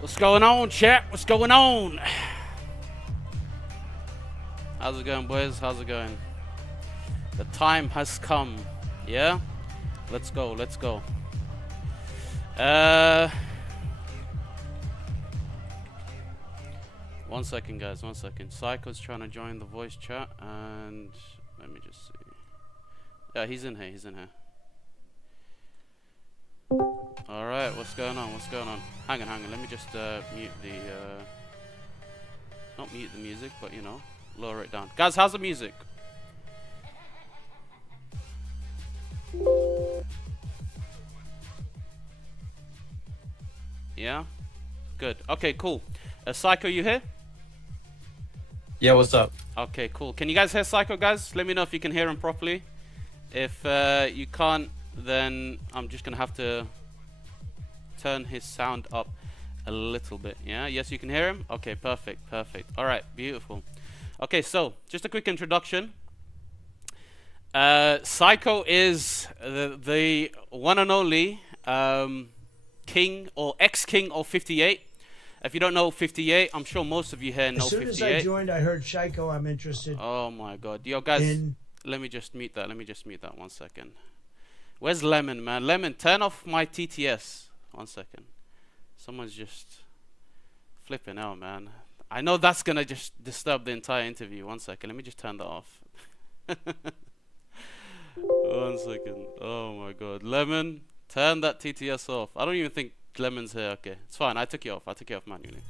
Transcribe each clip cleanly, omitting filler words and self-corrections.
What's going on, chat? What's going on? How's it going, boys? How's it going? The time has come. Yeah? Let's go, let's go. One second, guys, one second. Psycho's trying to join the voice chat, and let me just see. Yeah, he's in here, he's in here. Alright, what's going on, what's going on? Hang on, let me just mute the, not mute the music, but you know, lower it down. Guys, how's the music? Yeah? Good. Okay, cool. Psycho, you here? Yeah, what's up? Okay, cool. Can you guys hear Psycho, guys? Let me know if you can hear him properly. If you can't, then I'm just gonna have to turn his sound up a little bit. Yeah, yes, you can hear him. Okay, perfect, perfect. All right, beautiful. Okay, so just a quick introduction. Psycho is the one and only king or ex-king of 58. If you don't know 58, I'm sure most of you here know 58. As soon as I joined, I heard Shaiko. I'm interested. Oh my God, yo guys, let me just mute that. Let me just mute that 1 second. Where's Lemon, man? Lemon, turn off my TTS. 1 second. Someone's just flipping out, man. I know that's gonna just disturb the entire interview. 1 second. Let me just turn that off. 1 second. Oh my God, Lemon, turn that TTS off. I don't even think Lemon's here. Okay, it's fine. I took it off. I took it off manually.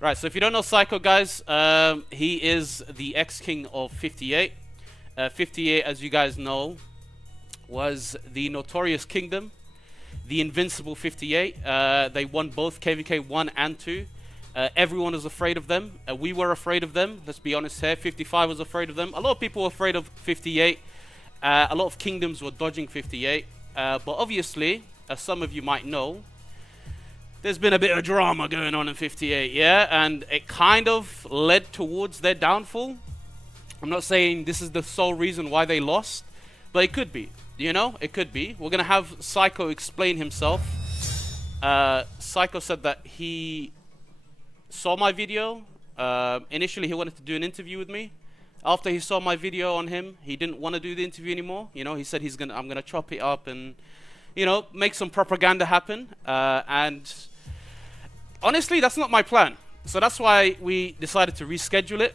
Right. So if you don't know Psycho, guys, he is the ex-king of 58. 58, as you guys know, was the notorious kingdom, the invincible 58. They won both KVK 1 and 2. Everyone was afraid of them. We were afraid of them. Let's be honest here. 55 was afraid of them. A lot of people were afraid of 58. A lot of kingdoms were dodging 58. But obviously, as some of you might know, there's been a bit of drama going on in 58, yeah? And it kind of led towards their downfall. I'm not saying this is the sole reason why they lost, but it could be. You know, it could be. We're going to have Psycho explain himself. Psycho said that he saw my video. Initially, he wanted to do an interview with me. After he saw my video on him, he didn't want to do the interview anymore. You know, he said I'm going to chop it up and, you know, make some propaganda happen. And honestly, that's not my plan. So that's why we decided to reschedule it.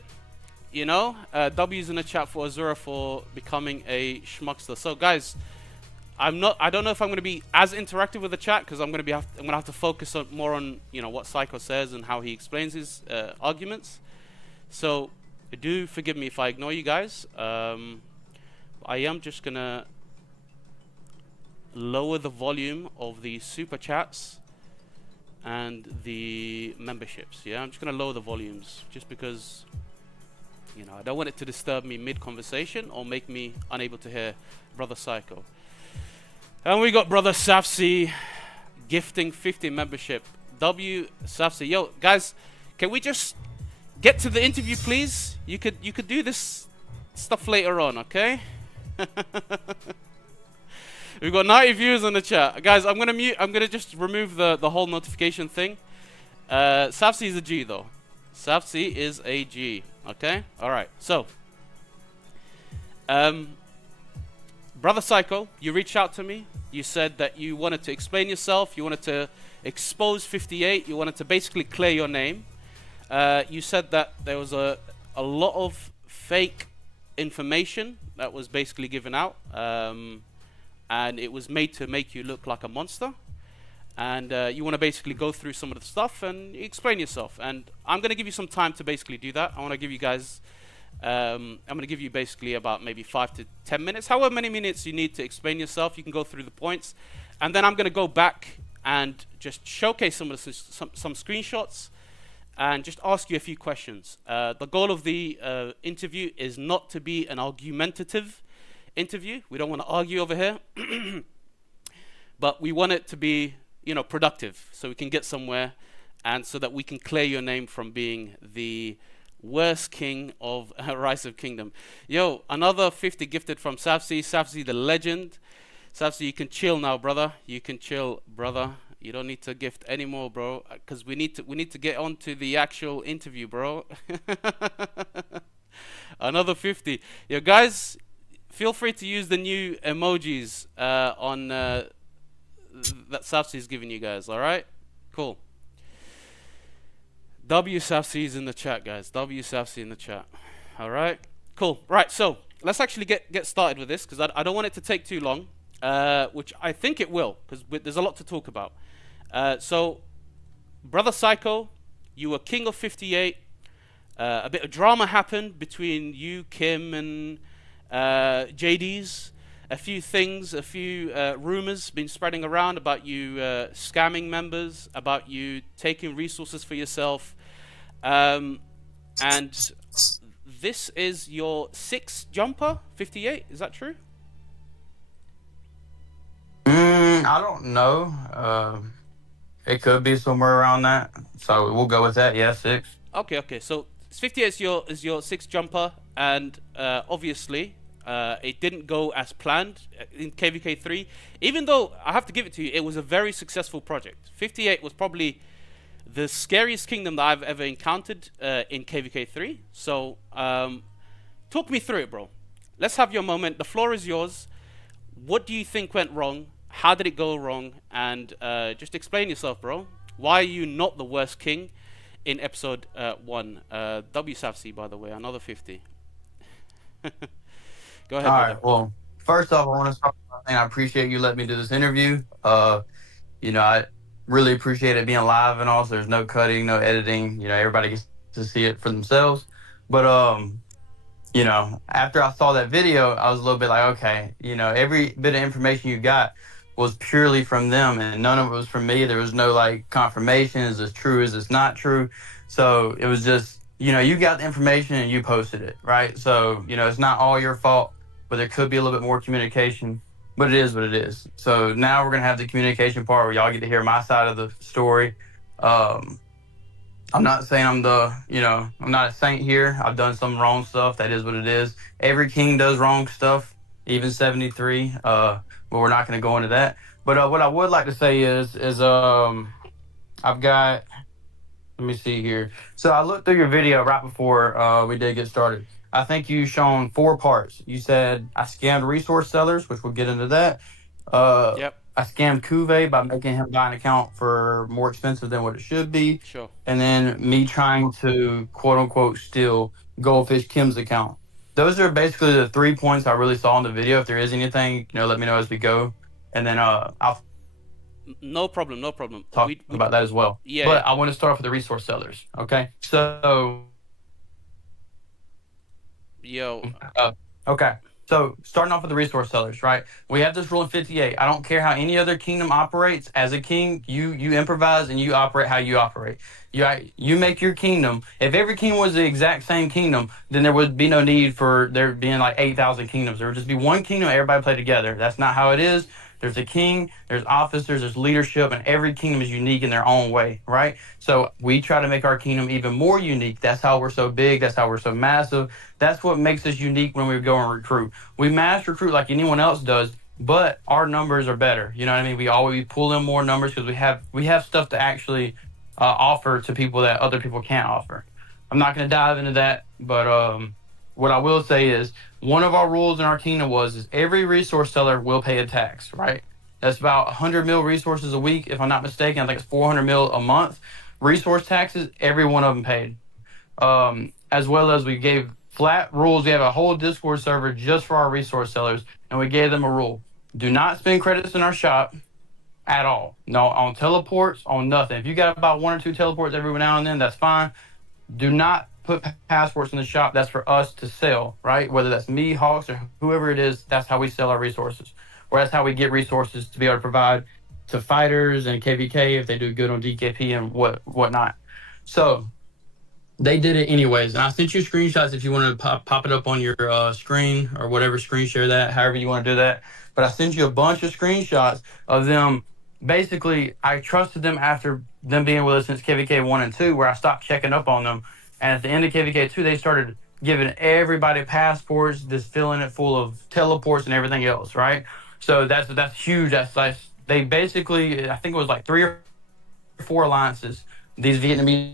You know, W's in the chat for Azura for becoming a schmuckster. So guys, I don't know if I'm going to be as interactive with the chat because I'm going to have to focus more on, you know, what Psycho says and how he explains his arguments. So do forgive me if I ignore you guys. I am just going to lower the volume of the super chats and the memberships. Yeah, I'm just going to lower the volumes just because, you know, I don't want it to disturb me mid-conversation or make me unable to hear Brother Psycho. And we got Brother Safsi gifting 50 membership. W Safsi, yo guys, can we just get to the interview, please? You could do this stuff later on, okay? We've got 90 viewers in the chat, guys. I'm gonna just remove the whole notification thing. Safsi is a G though. Safsi is a G. Okay, all right. So, Brother Psycho, you reached out to me. You said that you wanted to explain yourself. You wanted to expose 58. You wanted to basically clear your name. You said that there was a lot of fake information that was basically given out, and it was made to make you look like a monster. And you want to basically go through some of the stuff and explain yourself. And I'm going to give you some time to basically do that. I want to give you guys, I'm going to give you basically about maybe 5 to 10 minutes. However many minutes you need to explain yourself, you can go through the points. And then I'm going to go back and just showcase some screenshots and just ask you a few questions. The goal of the interview is not to be an argumentative interview. We don't want to argue over here. But we want it to be, you know, productive, so we can get somewhere, and so that we can clear your name from being the worst king of Rise of Kingdom. Yo, another 50 gifted from Safsi. Safsi the legend. Safsi, you can chill now, brother. You can chill, brother. You don't need to gift anymore, bro. Because we need to get on to the actual interview, bro. Another 50. Yo, guys, feel free to use the new emojis on that Safsi's giving you guys. All right, cool. W Safsi is in the chat, guys. W Safsi in the chat. All right, cool. Right, so let's actually get started with this because I don't want it to take too long, which I think it will because there's a lot to talk about. So, Brother Psycho, you were king of 58. A bit of drama happened between you, Kim, and JD's. A few things, a few rumors been spreading around about you scamming members, about you taking resources for yourself. And this is your 6th jumper, 58. Is that true? I don't know. It could be somewhere around that. So we'll go with that. Yeah, 6. Okay. So 58 is your 6th jumper, and obviously it didn't go as planned in KVK 3. Even though I have to give it to you, it was a very successful project. 58 was probably the scariest kingdom that I've ever encountered in KVK 3. So talk me through it, bro. Let's have your moment. The floor is yours. What do you think went wrong? How did it go wrong? And just explain yourself, bro. Why are you not the worst king in episode 1? W Safsi, by the way, another 50. Go ahead. All right. Well, first off, I want to start by saying I appreciate you letting me do this interview. I really appreciate it being live and all. So there's no cutting, no editing. Everybody gets to see it for themselves. But after I saw that video, I was a little bit like, okay, every bit of information you got was purely from them, and none of it was from me. There was no like confirmation. Is this true? Is this not true? So it was just, you got the information and you posted it, right? So, it's not all your fault, but there could be a little bit more communication, but it is what it is. So now we're going to have the communication part where y'all get to hear my side of the story. I'm not saying I'm not a saint here. I've done some wrong stuff. That is what it is. Every king does wrong stuff, even 73. But we're not going to go into that. But what I would like to say is I've got, let me see here. So I looked through your video right before we did get started. I think you shown 4 parts. You said I scammed resource sellers, which we'll get into that. Yep. I scammed Kuve by making him buy an account for more expensive than what it should be. Sure. And then me trying to, quote unquote, steal Goldfish Kim's account. Those are basically the 3 points I really saw in the video. If there is anything, let me know as we go. And then I'll No problem. talk about that as well. Yeah. But I want to start off with the resource sellers. Okay. So. Okay. So starting off with the resource sellers, right? We have this rule in 58. I don't care how any other kingdom operates. As a king, you improvise and you operate how you operate. You make your kingdom. If every kingdom was the exact same kingdom, then there would be no need for there being like 8,000 kingdoms. There would just be one kingdom, everybody play together. That's not how it is. There's a king, there's officers, there's leadership, and every kingdom is unique in their own way, right? So we try to make our kingdom even more unique. That's how we're so big. That's how we're so massive. That's what makes us unique when we go and recruit. We mass recruit like anyone else does, but our numbers are better. You know what I mean? We pull in more numbers because we have stuff to actually offer to people that other people can't offer. I'm not going to dive into that, but what I will say is one of our rules in our kingdom is every resource seller will pay a tax, right? That's about 100 mil resources a week, if I'm not mistaken. I think it's 400 mil a month. Resource taxes, every one of them paid. As well as we gave flat rules. We have a whole Discord server just for our resource sellers, and we gave them a rule. Do not spend credits in our shop at all. No, on teleports, on nothing. If you got about 1 or 2 teleports every now and then, that's fine. Do not put passports in the shop. That's for us to sell, right? Whether that's me, Hawks, or whoever it is, that's how we sell our resources. Or that's how we get resources to be able to provide to fighters and KVK if they do good on DKP and whatnot. So they did it anyways. And I sent you screenshots if you want to pop it up on your screen or whatever, screen share that, however you want to do that. But I sent you a bunch of screenshots of them. Basically, I trusted them after them being with us since KVK 1 and 2, where I stopped checking up on them. And at the end of KVK 2, they started giving everybody passports, just filling it full of teleports and everything else, right? So that's huge. That's they basically, I think it was like 3 or 4 alliances these Vietnamese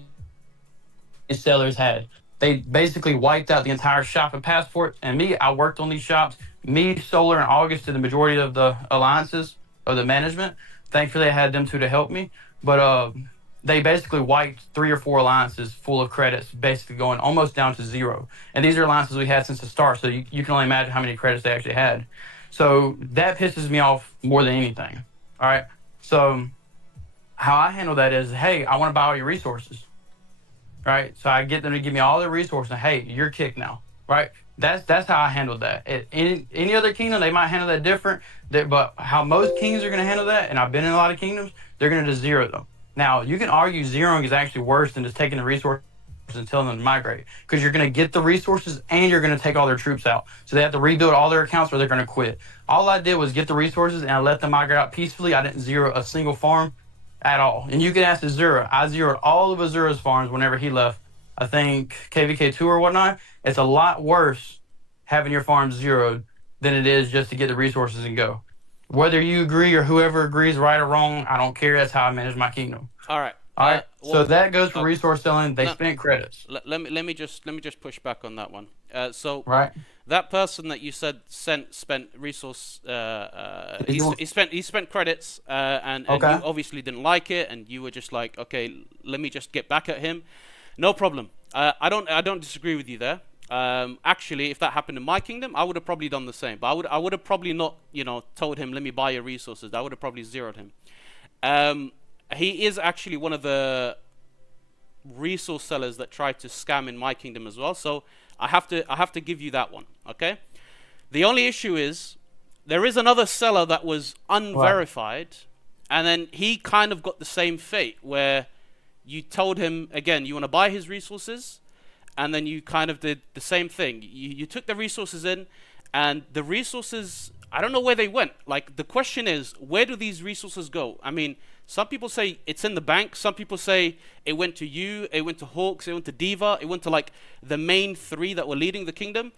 sellers had. They basically wiped out the entire shop and passport. And me, I worked on these shops. Me, Solar, and August did the majority of the alliances of the management. Thankfully, I had them two to help me. But they basically wiped 3 or 4 alliances full of credits, basically going almost down to zero. And these are alliances we had since the start, so you can only imagine how many credits they actually had. So that pisses me off more than anything. All right. So how I handle that is, hey, I want to buy all your resources. Right. So I get them to give me all their resources. And, hey, you're kicked now. Right. That's how I handled that. Any other kingdom, they might handle that different. But how most kings are going to handle that, and I've been in a lot of kingdoms, they're going to just zero them. Now, you can argue zeroing is actually worse than just taking the resources and telling them to migrate, because you're going to get the resources and you're going to take all their troops out. So they have to rebuild all their accounts or they're going to quit. All I did was get the resources and I let them migrate out peacefully. I didn't zero a single farm at all. And you can ask Azura. I zeroed all of Azura's farms whenever he left. I think KVK2 or whatnot. It's a lot worse having your farms zeroed than it is just to get the resources and go. Whether you agree or whoever agrees, right or wrong, I don't care. That's how I manage my kingdom. All right. All right. Well, so that goes for resource selling. They spent credits. Let me just push back on that one. So Right. that person that you said spent resource. He spent credits, and Okay. you obviously didn't like it, and you were just like, okay, let me just get back at him. No problem. I don't disagree with you there. Actually, if that happened in my kingdom, I would have probably done the same. But I would have probably not, told him, let me buy your resources. I would have probably zeroed him. He is actually one of the resource sellers that tried to scam in my kingdom as well. So I have to give you that one. Okay. The only issue is there is another seller that was unverified, and then he kind of got the same fate where you told him again you want to buy his resources, and then you kind of did the same thing. You took the resources in, and the resources, I don't know where they went. Like, the question is, where do these resources go? I mean, some people say it's in the bank. Some people say it went to you, it went to Hawks, it went to Diva, it went to like the main 3 that were leading the kingdom.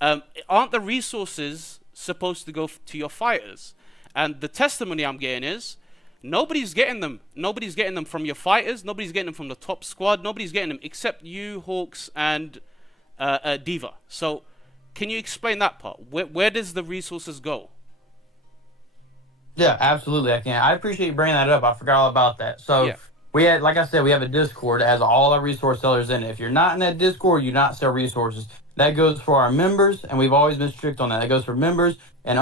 Aren't the resources supposed to go to your fighters? And the testimony I'm getting is, nobody's getting them. Nobody's getting them from your fighters. Nobody's getting them from the top squad. Nobody's getting them except you, Hawks, and Diva. So, can you explain that part? Where does the resources go? Yeah, absolutely. I can. I appreciate you bringing that up. I forgot all about that. So we had, like I said, we have a Discord that has all our resource sellers in it. If you're not in that Discord, you not sell resources. That goes for our members, and we've always been strict on that. That goes for members and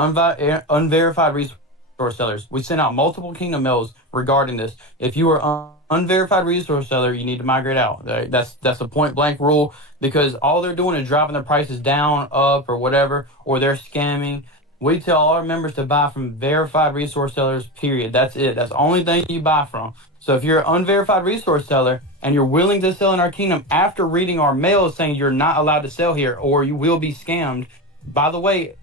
unverified resource sellers. We send out multiple kingdom mails regarding this. If you are unverified resource seller, you need to migrate out. That's a point blank rule, because all they're doing is driving the prices down, up, or whatever, or they're scamming. We tell all our members to buy from verified resource sellers, period. That's it. That's the only thing you buy from. So if you're an unverified resource seller and you're willing to sell in our kingdom after reading our mails saying you're not allowed to sell here or you will be scammed, by the way,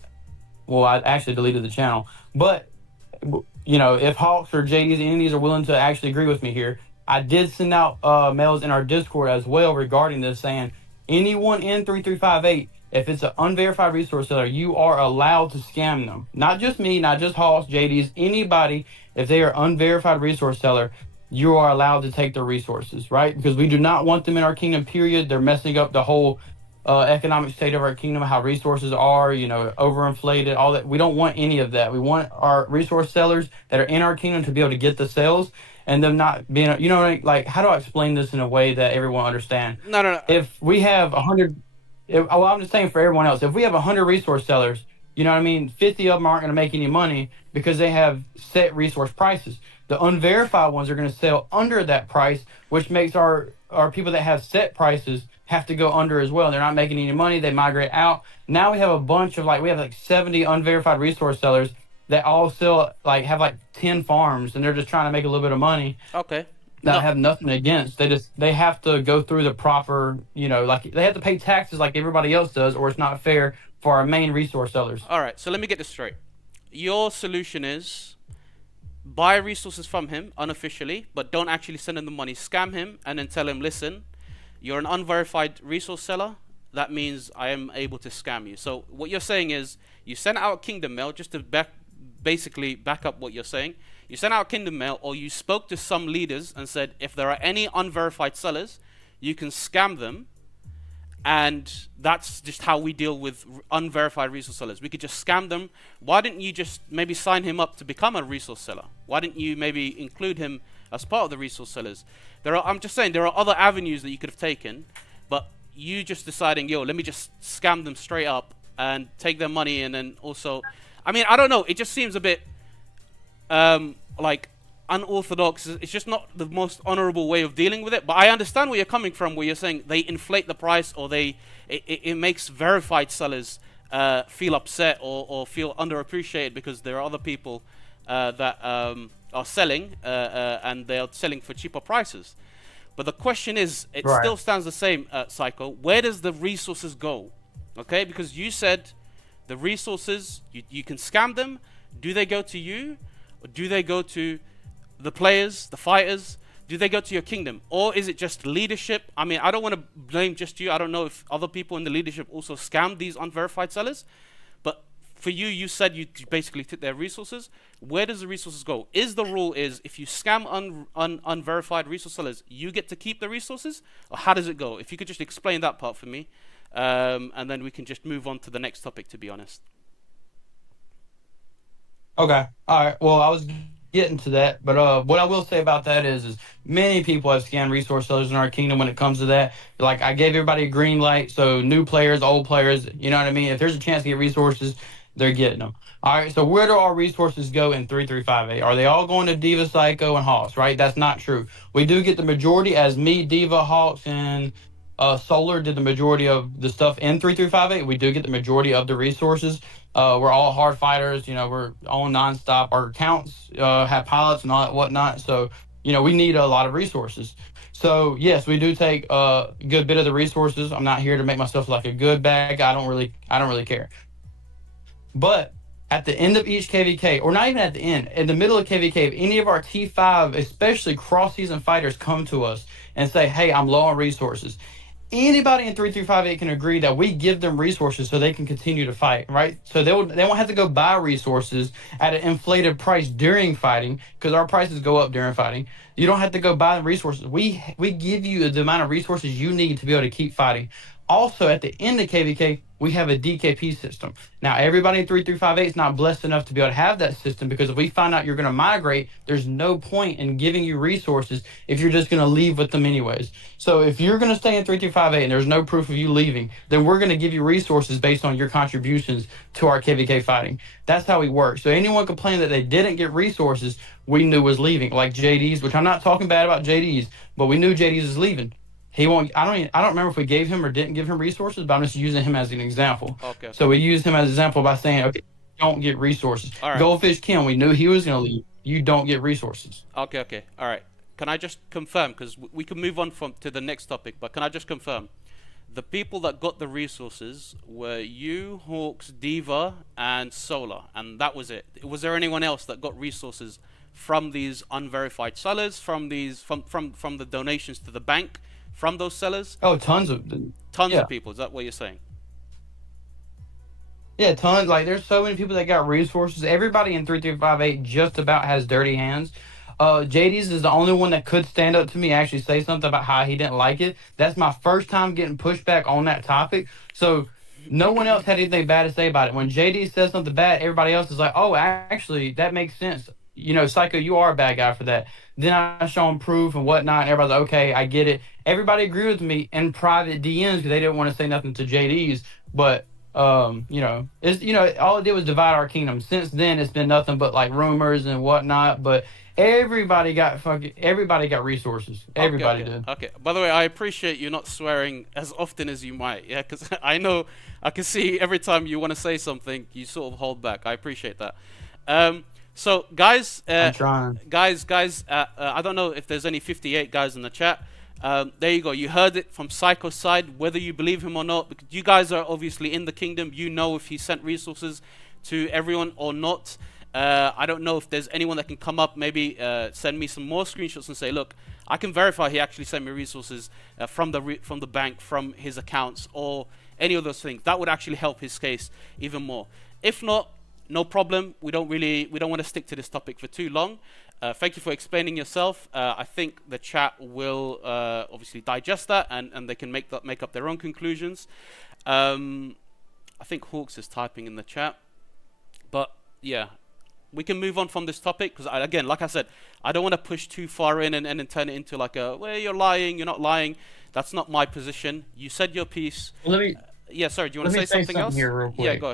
well, I actually deleted the channel, but if Hawks or JDs, any of these are willing to actually agree with me here, I did send out mails in our Discord as well regarding this, saying anyone in 3358, if it's an unverified resource seller, you are allowed to scam them. Not just me, not just Hawks, JDs, anybody. If they are unverified resource seller, you are allowed to take their resources, right? Because we do not want them in our kingdom, period. They're messing up the whole economic state of our kingdom, how resources are, overinflated, all that. We don't want any of that. We want our resource sellers that are in our kingdom to be able to get the sales, and them not being, like, how do I explain this in a way that everyone understands? No. If we have 100, I'm just saying for everyone else, if we have 100 resource sellers, 50 of them aren't going to make any money because they have set resource prices. The unverified ones are going to sell under that price, which makes our people that have set prices have to go under as well. They're not making any money. They migrate out. Now we have a bunch of we have 70 unverified resource sellers that all sell, have 10 farms, and they're just trying to make a little bit of money. Okay. That I have nothing against. They have to go through the proper, they have to pay taxes like everybody else does, or it's not fair for our main resource sellers. All right, so let me get this straight. Your solution is buy resources from him unofficially, but don't actually send him the money. Scam him and then tell him, listen, you're an unverified resource seller. That means I am able to scam you. So what you're saying is you send out a kingdom mail just to basically back up what you're saying. You sent out Kingdom Mail, or you spoke to some leaders and said, if there are any unverified sellers, you can scam them. And that's just how we deal with unverified resource sellers. We could just scam them. Why didn't you just maybe sign him up to become a resource seller? Why didn't you maybe include him as part of the resource sellers? I'm just saying, there are other avenues that you could have taken, but you just deciding, yo, let me just scam them straight up and take their money, and then also, I mean, I don't know, it just seems a bit like unorthodox. It's just not the most honorable way of dealing with it. But I understand where you're coming from, where you're saying they inflate the price, or it makes verified sellers feel upset or feel underappreciated because there are other people that are selling and they are selling for cheaper prices. But the question is, it still stands the same, Psycho. Where does the resources go? Okay, because you said the resources, you can scam them. Do they go to you? Or do they go to the players, the fighters? Do they go to your kingdom? Or is it just leadership? I mean, I don't want to blame just you. I don't know if other people in the leadership also scammed these unverified sellers. But for you, you said you basically took their resources. Where does the resources go? Is the rule is if you scam unverified resource sellers, you get to keep the resources? Or how does it go? If you could just explain that part for me. And then we can just move on to the next topic, to be honest. Okay. All right. Well, I was getting to that, but what I will say about that is many people have scammed resource sellers in our kingdom when it comes to that. Like, I gave everybody a green light, so new players, old players, you know what I mean? If there's a chance to get resources, they're getting them. All right, so where do our resources go in 3358? Are they all going to Diva, Psycho, and Hawks, right? That's not true. We do get the majority, as me, Diva, Hawks, and Solar did the majority of the stuff in 3358. We do get the majority of the resources. We're all hard fighters. You know, we're on nonstop. Our accounts have pilots and all that whatnot. So, you know, we need a lot of resources. So, yes, we do take a good bit of the resources. I'm not here to make myself like a good bad guy. I don't really care. But at the end of each KVK, or not even at the end, in the middle of KVK, if any of our T5, especially cross-season fighters, come to us and say, hey, I'm low on resources, anybody in 3358 can agree that we give them resources so they can continue to fight, right? So they won't have to go buy resources at an inflated price during fighting, because our prices go up during fighting. You don't have to go buy resources. We give you the amount of resources you need to be able to keep fighting. Also, at the end of KVK, we have a DKP system. Now, everybody in 3358 is not blessed enough to be able to have that system, because if we find out you're going to migrate, there's no point in giving you resources if you're just going to leave with them anyways. So if you're going to stay in 3358 and there's no proof of you leaving, then we're going to give you resources based on your contributions to our KVK fighting. That's how we work. So anyone complaining that they didn't get resources, we knew was leaving, like JD's, which I'm not talking bad about JD's, but we knew JD's is leaving. He won't. I don't remember if we gave him or didn't give him resources, but I'm just using him as an example. Okay. So we used him as an example by saying, okay, don't get resources. All right. Goldfish Kim, we knew he was going to leave. You don't get resources. Okay. All right. Can I just confirm, because we can move on to the next topic, but can I just confirm, the people that got the resources were you, Hawks, Diva, and Solar, and that was it? Was there anyone else that got resources from these unverified sellers, from the donations to the bank? From those sellers? Oh, tons of people. Is that what you're saying? Yeah, tons. Like, there's so many people that got resources. Everybody in 3358 just about has dirty hands. JD's is the only one that could stand up to me and actually say something about how he didn't like it. That's my first time getting pushback on that topic. So no one else had anything bad to say about it. When JD says something bad, everybody else is like, oh, actually, that makes sense. You know, Psycho, you are a bad guy for that. Then I show him proof and whatnot, and everybody's like, okay, I get it. Everybody agreed with me in private DMs because they didn't want to say nothing to JD's. But, all it did was divide our kingdom. Since then, it's been nothing but, like, rumors and whatnot. But everybody got resources. Everybody did. Okay. By the way, I appreciate you not swearing as often as you might. Yeah, because I know, I can see every time you want to say something, you sort of hold back. I appreciate that. So, guys, I'm trying. Guys, I don't know if there's any 58 guys in the chat. There you go. You heard it from Psycho's side, whether you believe him or not. Because you guys are obviously in the kingdom. You know if he sent resources to everyone or not. I don't know if there's anyone that can come up, maybe send me some more screenshots and say, look, I can verify he actually sent me resources from the bank, from his accounts, or any of those things. That would actually help his case even more. If not, no problem. We don't want to stick to this topic for too long. Thank you for explaining yourself. I think the chat will obviously digest that, and they can make up their own conclusions. I think Hawks is typing in the chat, but yeah, we can move on from this topic because again, like I said, I don't want to push too far in and then turn it into like a, well, you're lying, you're not lying. That's not my position. You said your piece. Let me. Yeah, sorry. Do you want to say something else? Here real quick. Yeah, go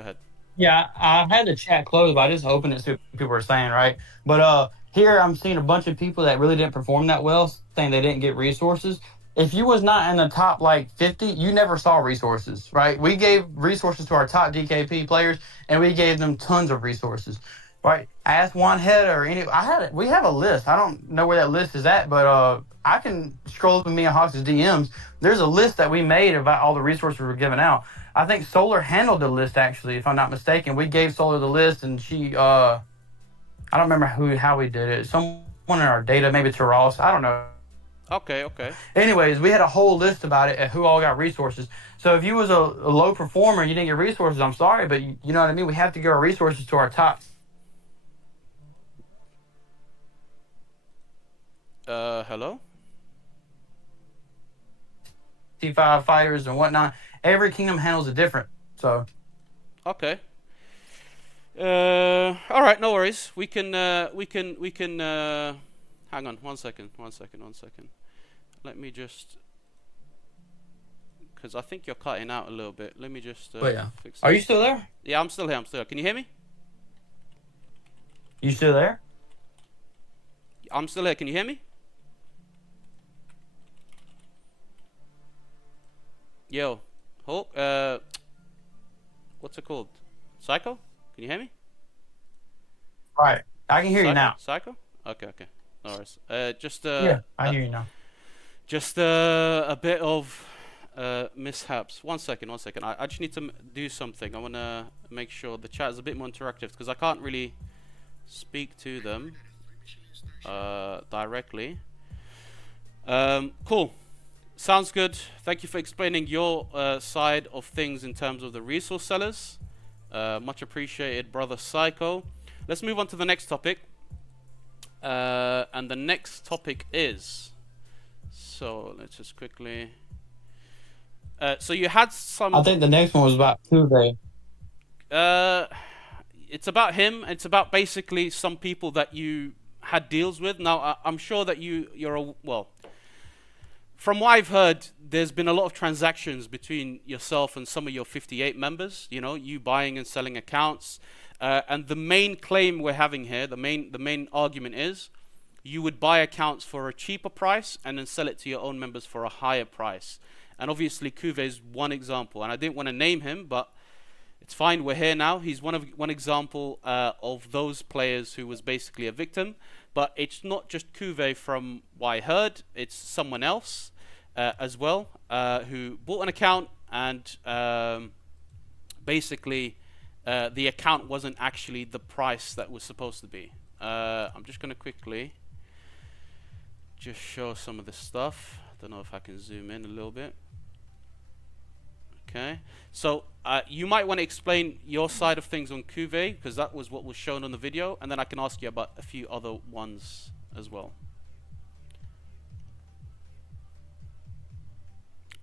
ahead. Yeah, I had the chat closed, but I just opened it to see what people were saying, right? But here I'm seeing a bunch of people that really didn't perform that well, saying they didn't get resources. If you was not in the top like 50, you never saw resources, right? We gave resources to our top DKP players, and we gave them tons of resources, right? Ask one head or any. We have a list. I don't know where that list is at, but I can scroll up in me and Hawks' DMs. There's a list that we made about all the resources we were giving out. I think Solar handled the list, actually, if I'm not mistaken. We gave Solar the list, and she, I don't remember how we did it. Someone in our data, maybe to Ross. I don't know. Okay. Anyways, we had a whole list about it and who all got resources. So if you was a low performer and you didn't get resources, I'm sorry, but you know what I mean? We have to give our resources to our top. Hello? T5 fighters and whatnot. Every kingdom handles it different. So. Okay. All right, no worries. We can. Hang on, one second. Let me just, because I think you're cutting out a little bit. Let me just fix this. Are you still there? Yeah, I'm still here. Can you hear me? You still there? I'm still here. Can you hear me? Yo, Hulk. What's it called? Psycho? Can you hear me? All right, I can hear you now. Psycho? Okay. No worries. Yeah, I hear you now. Just a bit of mishaps. One second. I just need to do something. I want to make sure the chat is a bit more interactive because I can't really speak to them directly. Cool. Sounds good. Thank you for explaining your side of things in terms of the resource sellers. Much appreciated, brother Psycho. Let's move on to the next topic. And the next topic is, so let's just quickly, so you had some, I think the next one was about Kuve. it's about him. It's about basically some people that you had deals with. Now I'm sure that well, from what I've heard, there's been a lot of transactions between yourself and some of your 58 members, you buying and selling accounts. And the main claim we're having here, the main argument is, you would buy accounts for a cheaper price and then sell it to your own members for a higher price. And obviously Kuve is one example, and I didn't want to name him, but it's fine, we're here now. He's one example of those players who was basically a victim. But it's not just Kuve from what I heard, it's someone else as well who bought an account and basically the account wasn't actually the price that was supposed to be. I'm just going to quickly just show some of this stuff. Don't know if I can zoom in a little bit. Okay, so you might want to explain your side of things on Kuve because that was what was shown on the video, and then I can ask you about a few other ones as well.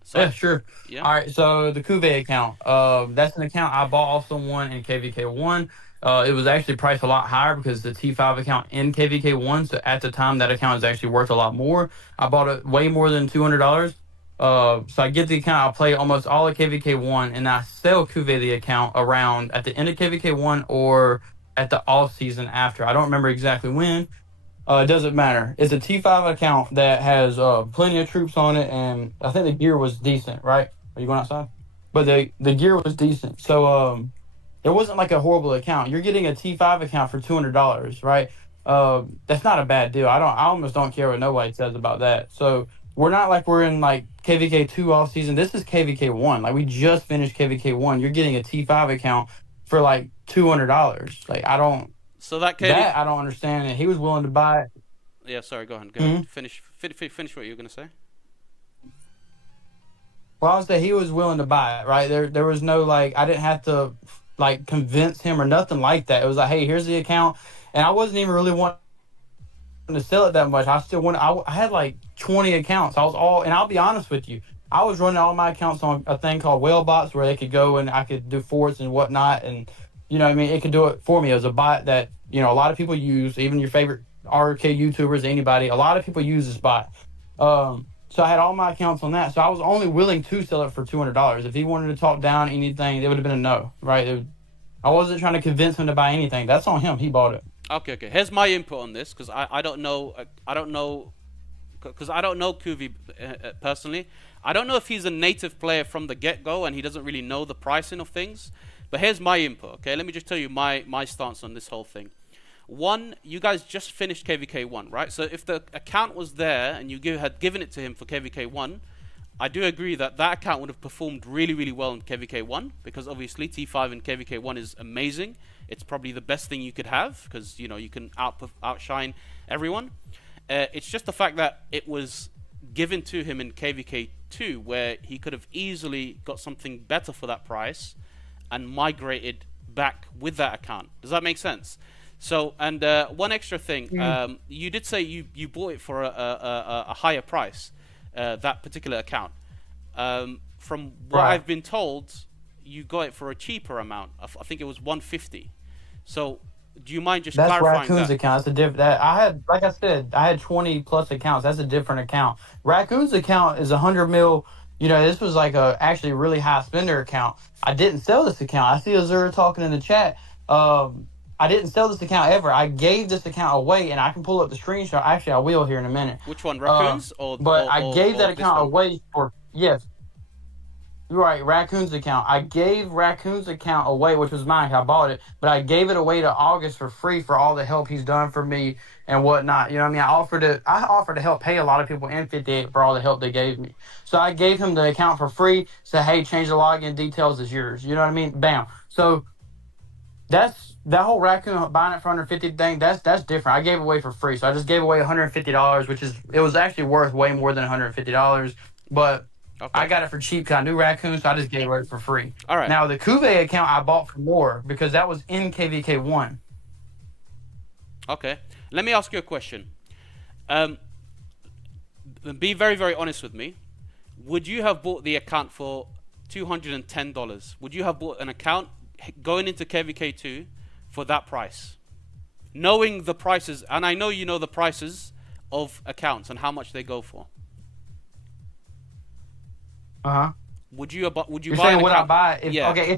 So, yeah, sure. Yeah. All right, so the Kuve account, that's an account I bought off someone in KVK1. It was actually priced a lot higher because the T5 account in KVK1, so at the time that account is actually worth a lot more. I bought it way more than $200. So I get the account, I play almost all of KVK1, and I sell Kuve the account around at the end of KVK1 or at the off season after. I don't remember exactly when. It doesn't matter. It's a T5 account that has plenty of troops on it, and I think the gear was decent, right? Are you going outside? But the gear was decent. So it wasn't like a horrible account. You're getting a T5 account for $200, right? That's not a bad deal. I almost don't care what nobody says about that. So we're not like we're in like KVK2 off season. This is KVK1. Like we just finished KVK1. You're getting a T5 account for like $200. Like I don't. So that I don't understand. And he was willing to buy it. Yeah, sorry. Go ahead. Finish what you were gonna say. Well, I would say he was willing to buy it, right? There was no like I didn't have to like convince him or nothing like that. It was like, hey, here's the account, and I wasn't even really wanting to sell it that much. I still wanted. I had like 20 accounts. I was all, and I'll be honest with you, I was running all my accounts on a thing called Whalebots, where they could go and I could do forts and whatnot, and you know what I mean, it could do it for me. It was a bot that, you know, a lot of people use, even your favorite RK YouTubers, anybody. A lot of people use this bot. So I had all my accounts on that. So I was only willing to sell it for $200. If he wanted to talk down anything, it would have been a no, right? I wasn't trying to convince him to buy anything. That's on him. He bought it. Okay. Here's my input on this, because I don't know. Because I don't know Kuvi personally. I don't know if he's a native player from the get-go and he doesn't really know the pricing of things. But here's my input, okay? Let me just tell you my stance on this whole thing. One, you guys just finished KVK1, right? So if the account was there and you had given it to him for KVK1, I do agree that account would have performed really, really well in KVK1, because obviously T5 in KVK1 is amazing. It's probably the best thing you could have, because, you know, you can outshine everyone. It's just the fact that it was given to him in KVK2, where he could have easily got something better for that price and migrated back with that account. Does that make sense? So, and one extra thing, you did say you bought it for a higher price, that particular account. From what I've been told, you got it for a cheaper amount. I think it was 150. So, do you mind just clarifying Raccoon's that? account. That's a different. I had, like I said, I had 20 plus accounts. That's a different account. Raccoon's account is 100 mil. You know, this was like a actually really high spender account. I didn't sell this account. I see Azura talking in the chat. I didn't sell this account ever. I gave this account away, and I can pull up the screenshot. Actually, I will here in a minute. Which one, Raccoons? I gave that account away for, yes. You're right, Raccoon's account. I gave Raccoon's account away, which was mine. I bought it, but I gave it away to August for free for all the help he's done for me and whatnot. You know what I mean? I offered to help pay a lot of people in 58 for all the help they gave me. So I gave him the account for free. Said, hey, change the login details is yours. You know what I mean? Bam. So that whole Raccoon buying it for 150 thing. That's different. I gave it away for free. So I just gave away $150, which it was actually worth way more than $150, but. Okay. I got it for cheap because I knew Raccoon, so I just gave it away for free. All right. Now, the Kuve account I bought for more because that was in KVK1. Okay. Let me ask you a question. Be very, very honest with me. Would you have bought the account for $210? Would you have bought an account going into KVK2 for that price? Knowing the prices, and I know you know the prices of accounts and how much they go for. Would you buy? You're saying would I buy? Yeah. Okay,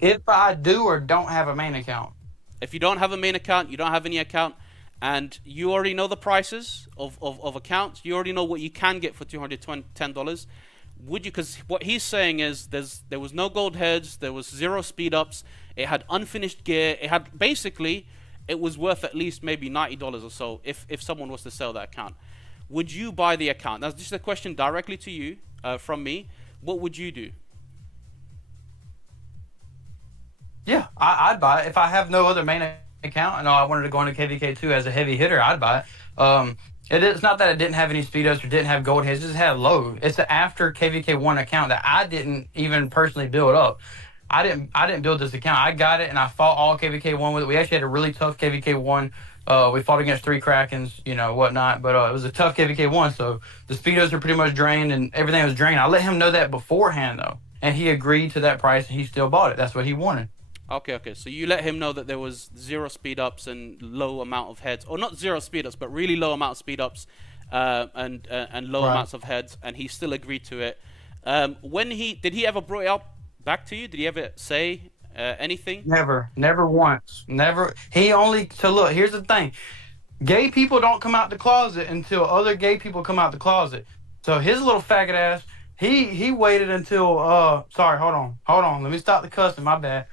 if I do or don't have a main account. If you don't have a main account, you don't have any account, and you already know the prices of accounts, you already know what you can get for $210. Would you? Because what he's saying is there was no gold heads, there was 0 speed ups, it had unfinished gear, it had basically it was worth at least maybe $90 or so if someone was to sell that account. Would you buy the account? That's just a question directly to you from me. What would you do? Yeah, I'd buy it. If I have no other main account and I wanted to go into KVK2 as a heavy hitter, I'd buy it. It's not that it didn't have any speed ups or didn't have gold heads, it just had load. It's the after KVK1 account that I didn't even personally build up. I didn't build this account. I got it and I fought all KVK1 with it. We actually had a really tough KVK1. We fought against 3 Krakens, you know, whatnot, but it was a tough KVK1, so the speedos are pretty much drained and everything was drained. I let him know that beforehand, though, and he agreed to that price and he still bought it. That's what he wanted. Okay. So you let him know that there was 0 speed ups and low amount of heads, or not 0 speed ups, but really low amount of speed ups and low amounts of heads, and he still agreed to it. Did he ever brought it up back to you? Did he ever say anything? Never once. Never. So look, here's the thing. Gay people don't come out the closet until other gay people come out the closet. So his little faggot ass, he waited until sorry, hold on. Let me stop the cussing, my bad.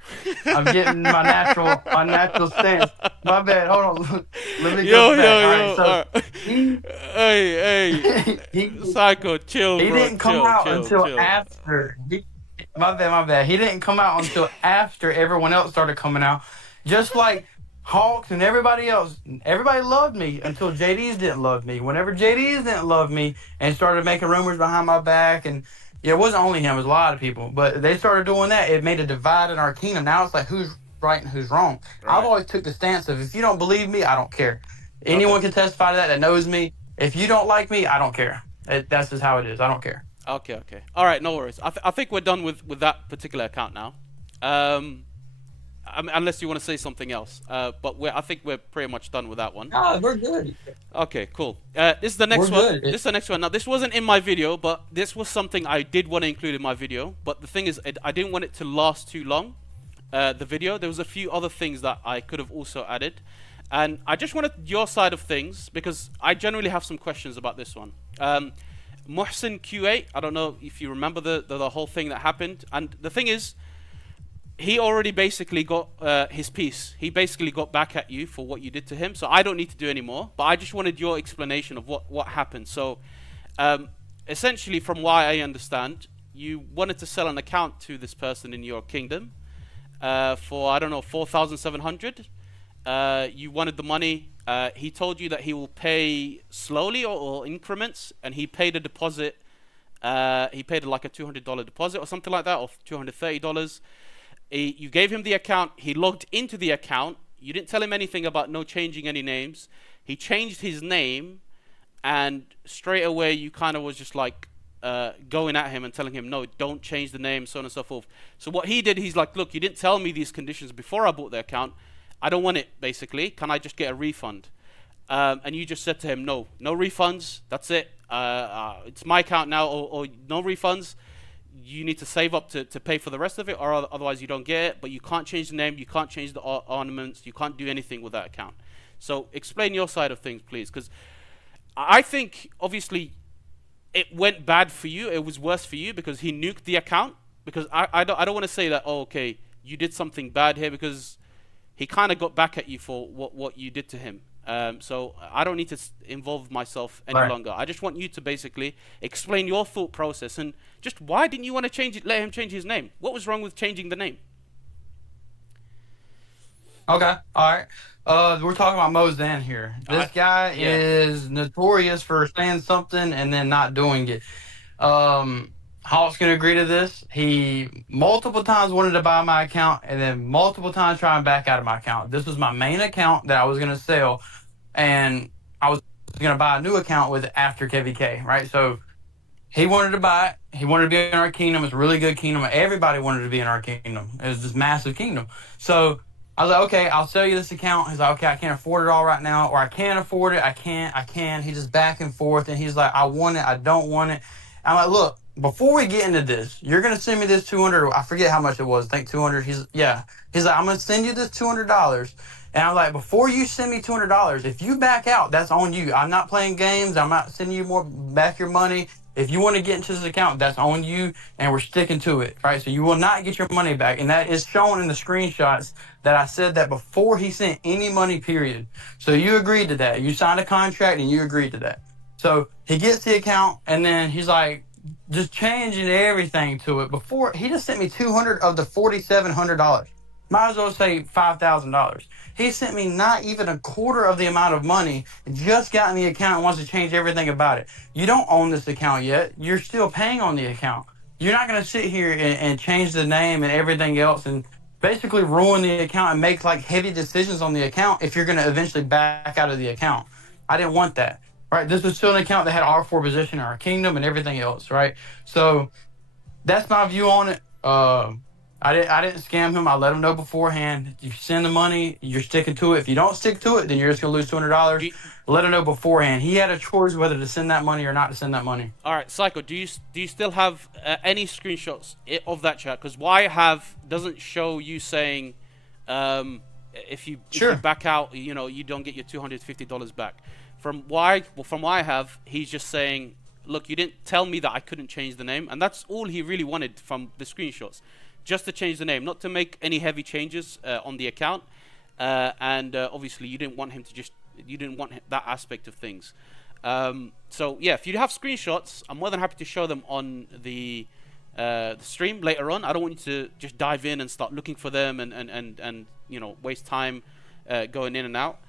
I'm getting my natural stance. My bad, hold on. Let me go back. Hey, Psycho, chill, he bro. Didn't come out until after. My bad. He didn't come out until after everyone else started coming out. Just like Hawks and everybody else. Everybody loved me until JDs didn't love me. Whenever JDs didn't love me and started making rumors behind my back and Yeah, it wasn't only him; it was a lot of people. But they started doing that. It made a divide in our kingdom. Now it's like who's right and who's wrong. I've Right. always took the stance of if you don't believe me, I don't care. Okay. Anyone can testify to that knows me. If you don't like me, I don't care. That's just how it is. I don't care. Okay. Okay. All right. No worries. I think we're done with that particular account now. I mean, unless you want to say something else. But I think we're pretty much done with that one. No, we're good. Okay, cool. This is the next We're one. good. This is the next one. Now, this wasn't in my video, but this was something I did want to include in my video. But the thing is, I didn't want it to last too long. The video. There was a few other things that I could have also added, and I just wanted your side of things because I generally have some questions about this one. Muhsin Q8. I don't know if you remember the whole thing that happened. And the thing is, he already basically got his piece. He basically got back at you for what you did to him. So I don't need to do any more. But I just wanted your explanation of what happened. So essentially, from what I understand, you wanted to sell an account to this person in your kingdom for, I don't know, 4,700. You wanted the money. He told you that he will pay slowly or increments. And he paid a deposit. He paid like a $200 deposit or something like that, or $230. You gave him the account. He logged into the account. You didn't tell him anything about no changing any names. He changed his name, and straight away you kind of was just like going at him and telling him, no, don't change the name, so on and so forth. So what he did, he's like, look, you didn't tell me these conditions before I bought the account. I don't want it, basically. Can I just get a refund? And you just said to him, no refunds. That's it. It's my account now, or no refunds. You need to save up to pay for the rest of it, or otherwise you don't get it. But you can't change the name, you can't change the ornaments, you can't do anything with that account. So explain your side of things, please, because I think obviously it went bad for you. It was worse for you because he nuked the account. Because I don't want to say that, oh, okay, you did something bad here, because he kind of got back at you for what you did to him. So I don't need to involve myself any longer. I just want you to basically explain your thought process and just why didn't you want to change it? Let him change his name. What was wrong with changing the name? Okay, all right. We're talking about Mozan here. This guy is notorious for saying something and then not doing it. Hawk's gonna agree to this. He multiple times wanted to buy my account and then multiple times try and back out of my account. This was my main account that I was gonna sell, and I was gonna buy a new account with after KVK, right? So he wanted to buy it. He wanted to be in our kingdom. It's a really good kingdom. Everybody wanted to be in our kingdom. It was this massive kingdom. So I was like, okay, I'll sell you this account. He's like, okay, I can't afford it all right now, or I can afford it. I can. He's just back and forth, and he's like, I want it. I don't want it. I'm like, look, before we get into this, you're gonna send me this 200. I forget how much it was. I think 200. He's like, I'm gonna send you this $200. And I'm like, before you send me $200, if you back out, that's on you. I'm not playing games. I'm not sending you back your money. If you want to get into this account, that's on you, and we're sticking to it, right? So you will not get your money back. And that is shown in the screenshots that I said that before he sent any money, period. So you agreed to that. You signed a contract, and you agreed to that. So he gets the account, and then he's like, just changing everything to it. Before, he just sent me $200 of the $4,700. Might as well say $5,000. He sent me not even a quarter of the amount of money, just got in the account and wants to change everything about it. You don't own this account yet. You're still paying on the account. You're not going to sit here and change the name and everything else and basically ruin the account and make like heavy decisions on the account if you're going to eventually back out of the account. I didn't want that. Right? This was still an account that had R4 position in our kingdom and everything else, right? So that's my view on it. I didn't scam him. I let him know beforehand. You send the money, you're sticking to it. If you don't stick to it, then you're just gonna lose $200. Let him know beforehand. He had a choice whether to send that money or not to send that money. All right, Psycho, do you still have any screenshots of that chat? Because what I have doesn't show you saying if you back out, you know, you don't get your $250 back. From what I have, he's just saying, look, you didn't tell me that I couldn't change the name, and that's all he really wanted from the screenshots. Just to change the name, not to make any heavy changes on the account, and obviously you didn't want him to you didn't want that aspect of things. So yeah, if you have screenshots, I'm more than happy to show them on the stream later on. I don't want you to just dive in and start looking for them and you know, waste time going in and out.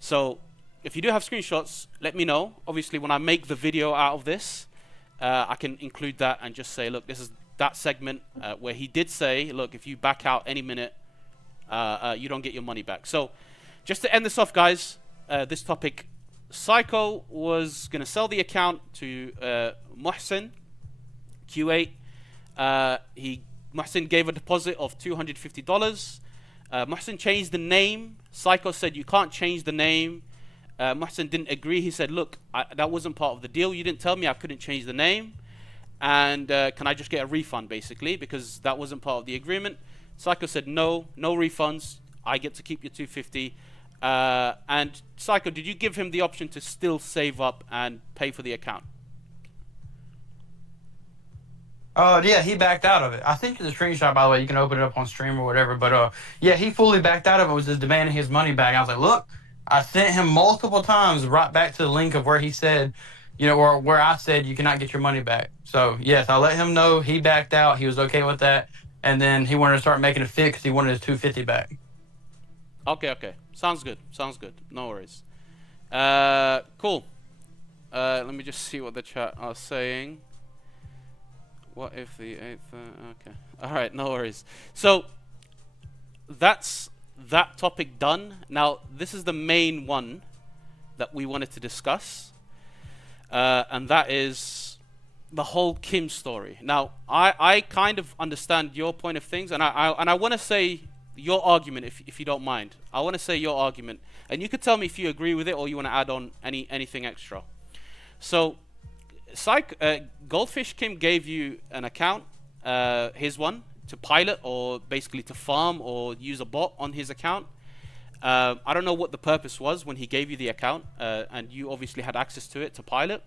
So if you do have screenshots, let me know. Obviously, when I make the video out of this, I can include that and just say, look, this is that segment where he did say, look, if you back out any minute, you don't get your money back. So just to end this off, guys, this topic, Psycho was going to sell the account to Mansoor Q8. Muhsin gave a deposit of $250. Muhsin changed the name. Psycho said you can't change the name. Muhsin didn't agree. He said, look, that wasn't part of the deal. You didn't tell me I couldn't change the name. And can I just get a refund, basically, because that wasn't part of the agreement. Psycho said, no refunds. I get to keep your $250. And Psycho, did you give him the option to still save up and pay for the account? Yeah, he backed out of it. I think the screenshot, by the way, you can open it up on stream or whatever. But yeah, he fully backed out of it. Was just demanding his money back. I was like, look, I sent him multiple times right back to the link of where he said, or where I said you cannot get your money back. So yes, I let him know. He backed out. He was okay with that, and then he wanted to start making a fit because he wanted his $250 back. Okay. Sounds good. No worries. Cool. Let me just see what the chat are saying. What if the 8th? Okay. All right, no worries. So that's that topic done. Now, this is the main one that we wanted to discuss, and that is the whole Kim story. Now, I kind of understand your point of things, and I want to say your argument, if you don't mind. I want to say your argument, and you could tell me if you agree with it or you want to add on anything extra. So, Goldfish Kim gave you an account, his one, to pilot or basically to farm or use a bot on his account. I don't know what the purpose was when he gave you the account, and you obviously had access to it to pilot.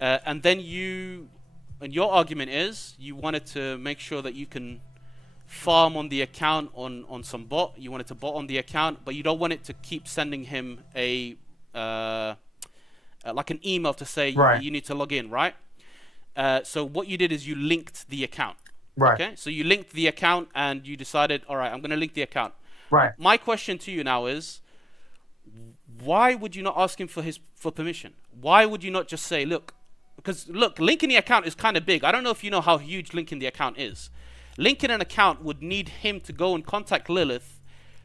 And then your argument is you wanted to make sure that you can farm on the account on some bot. You wanted to bot on the account, but you don't want it to keep sending him a like an email to say you need to log in, right? So what you did is you linked the account. Right. Okay. So you linked the account and you decided, all right, I'm going to link the account. Right. My question to you now is, why would you not ask him for permission? Why would you not just say, look, because look, linking the account is kind of big. I don't know if you know how huge linking the account is. Linking an account would need him to go and contact Lilith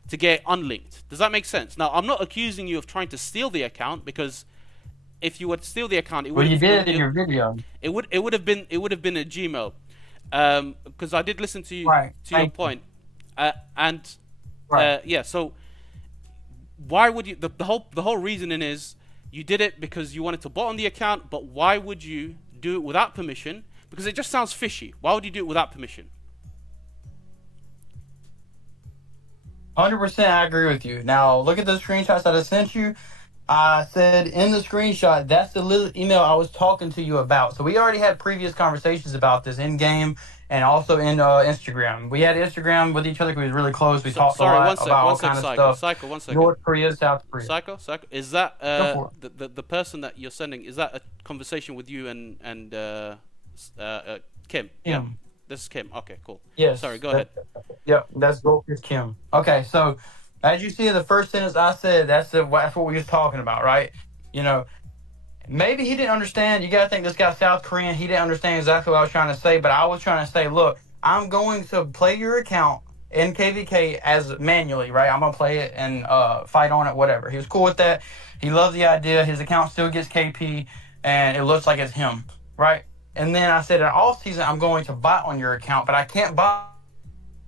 to get unlinked. Does that make sense? Now, I'm not accusing you of trying to steal the account, because if you would steal the account, it would. Well, you did in your video. It would have been a Gmail, because I did listen to you to your point, yeah. So why would you? The whole reasoning is you did it because you wanted to bot on the account, but why would you do it without permission? Because it just sounds fishy. Why would you do it without permission? 100%, I agree with you. Now, look at the screenshots that I sent you. I said in the screenshot, that's the little email I was talking to you about. So we already had previous conversations about this in game and also in Instagram. We had Instagram with each other because we were really close. We talked a lot about all kinds of stuff. Psycho, 1 second. North Korea, South Korea. Psycho. Is that the person that you're sending? Is that a conversation with you and Kim? Yeah. This is Kim. Okay, cool. Yes. Sorry, go ahead. Yep, that's Goldfish Kim. Okay, so as you see in the first sentence I said, that's what we was talking about, right? Maybe he didn't understand. You got to think this guy's South Korean. He didn't understand exactly what I was trying to say, but I was trying to say, look, I'm going to play your account in KVK as manually, right? I'm going to play it and fight on it, whatever. He was cool with that. He loved the idea. His account still gets KP, and it looks like it's him, right? And then I said, in off season, I'm going to bot on your account, but I can't bot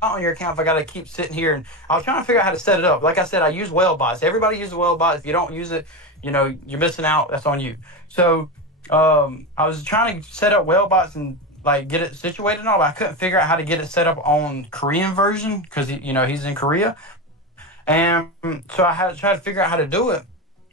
on your account if I got to keep sitting here. And I was trying to figure out how to set it up. Like I said, I use whale bots. Everybody uses whale bots. If you don't use it, you're missing out. That's on you. So I was trying to set up whale bots and like get it situated and all, but I couldn't figure out how to get it set up on Korean version because he's in Korea. And so I had to try to figure out how to do it.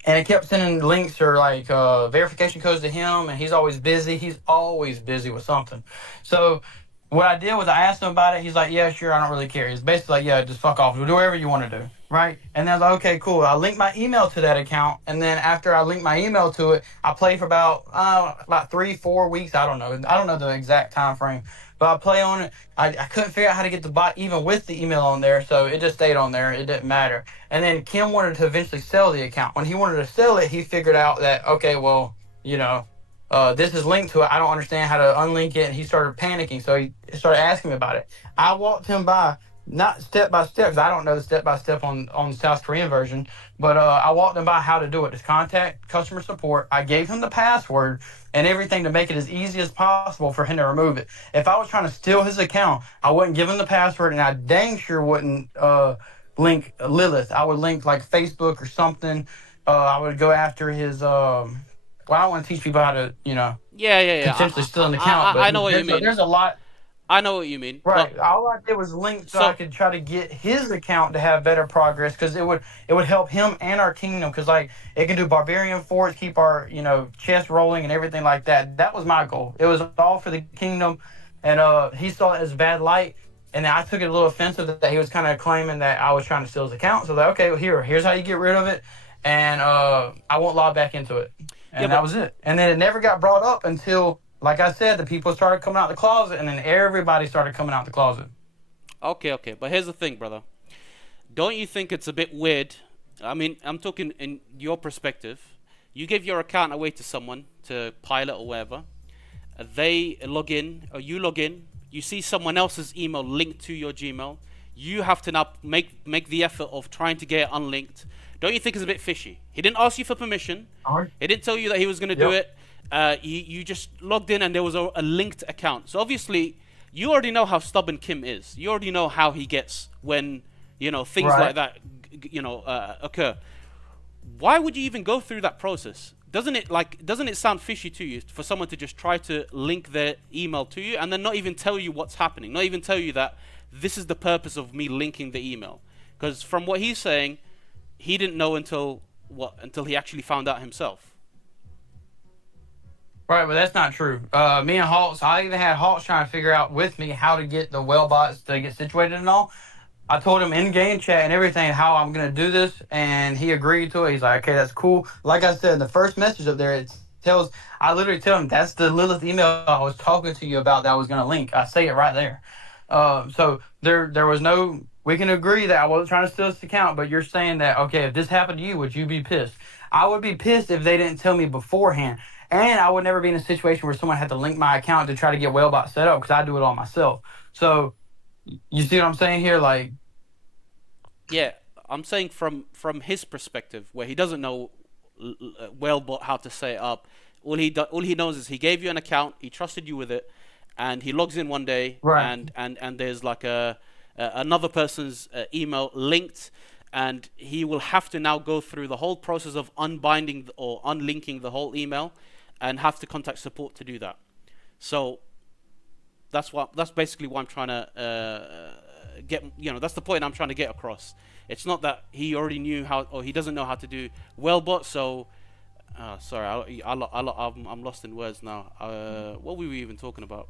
And it kept sending links or like verification codes to him, and he's always busy. He's always busy with something. So what I did was I asked him about it. He's like, yeah, sure, I don't really care. He's basically like, yeah, just fuck off. Do whatever you want to do, right? And then I was like, okay, cool. I linked my email to that account, and then after I linked my email to it, I played for about 3-4 weeks. I don't know the exact time frame. But I play on it. I couldn't figure out how to get the bot even with the email on there, so it just stayed on there. It didn't matter. And then Kim wanted to eventually sell the account. When he wanted to sell it, he figured out that, okay, well, this is linked to it. I don't understand how to unlink it. And he started panicking. So he started asking me about it. I walked him by, not step by step, because I don't know the step by step on the South Korean version, but I walked him by how to do it. Just contact customer support. I gave him the password and everything to make it as easy as possible for him to remove it. If I was trying to steal his account, I wouldn't give him the password, and I dang sure wouldn't link Lilith. I would link like Facebook or something. I would go after his. Well, I don't want to teach people how to, Yeah. potentially steal an account. But I know what you mean. There's a lot. I know what you mean. Right. But, All I did was link so I could try to get his account to have better progress, because it would help him and our kingdom, because like it can do barbarian forts, keep our chest rolling and everything like that. That was my goal. It was all for the kingdom, and he saw it as bad light, and I took it a little offensive that he was kind of claiming that I was trying to steal his account. So like, okay, well, here's how you get rid of it, and I won't log back into it, and that was it. And then it never got brought up until, like I said, the people started coming out the closet, and then everybody started coming out the closet. Okay. But here's the thing, brother. Don't you think it's a bit weird? I mean, I'm talking in your perspective. You give your account away to someone, to Pilot or whatever. They log in, or you log in. You see someone else's email linked to your Gmail. You have to now make the effort of trying to get it unlinked. Don't you think it's a bit fishy? He didn't ask you for permission. He didn't tell you that he was going to do it. You just logged in and there was a linked account. So obviously, you already know how stubborn Kim is. You already know how he gets when things like that occur. Why would you even go through that process? Doesn't it sound fishy to you for someone to just try to link their email to you and then not even tell you what's happening, not even tell you that this is the purpose of me linking the email? Because from what he's saying, he didn't know until he actually found out himself. Right, but that's not true. Me and Hawks, I even had Hawks trying to figure out with me how to get the well bots to get situated and all. I told him in game chat and everything how I'm going to do this, and he agreed to it. He's like, okay, that's cool. Like I said, in the first message up there, I literally tell him that's the Lilith email I was talking to you about that I was going to link. I say it right there. So there was no, we can agree that I wasn't trying to steal this account, but you're saying that, okay, if this happened to you, would you be pissed? I would be pissed if they didn't tell me beforehand. And I would never be in a situation where someone had to link my account to try to get Whalebot set up, because I do it all myself. So, you see what I'm saying here? Like, yeah, I'm saying from his perspective, where he doesn't know Whalebot how to set it up. All he knows is he gave you an account, he trusted you with it, and he logs in one day, right. and there's like another person's email linked. And he will have to now go through the whole process of unbinding or unlinking the whole email, and have to contact support to do that. So that's basically what I'm trying to get. That's the point I'm trying to get across. It's not that he already knew how, or he doesn't know how to do Whalebot. So sorry, I'm lost in words now. What were we even talking about?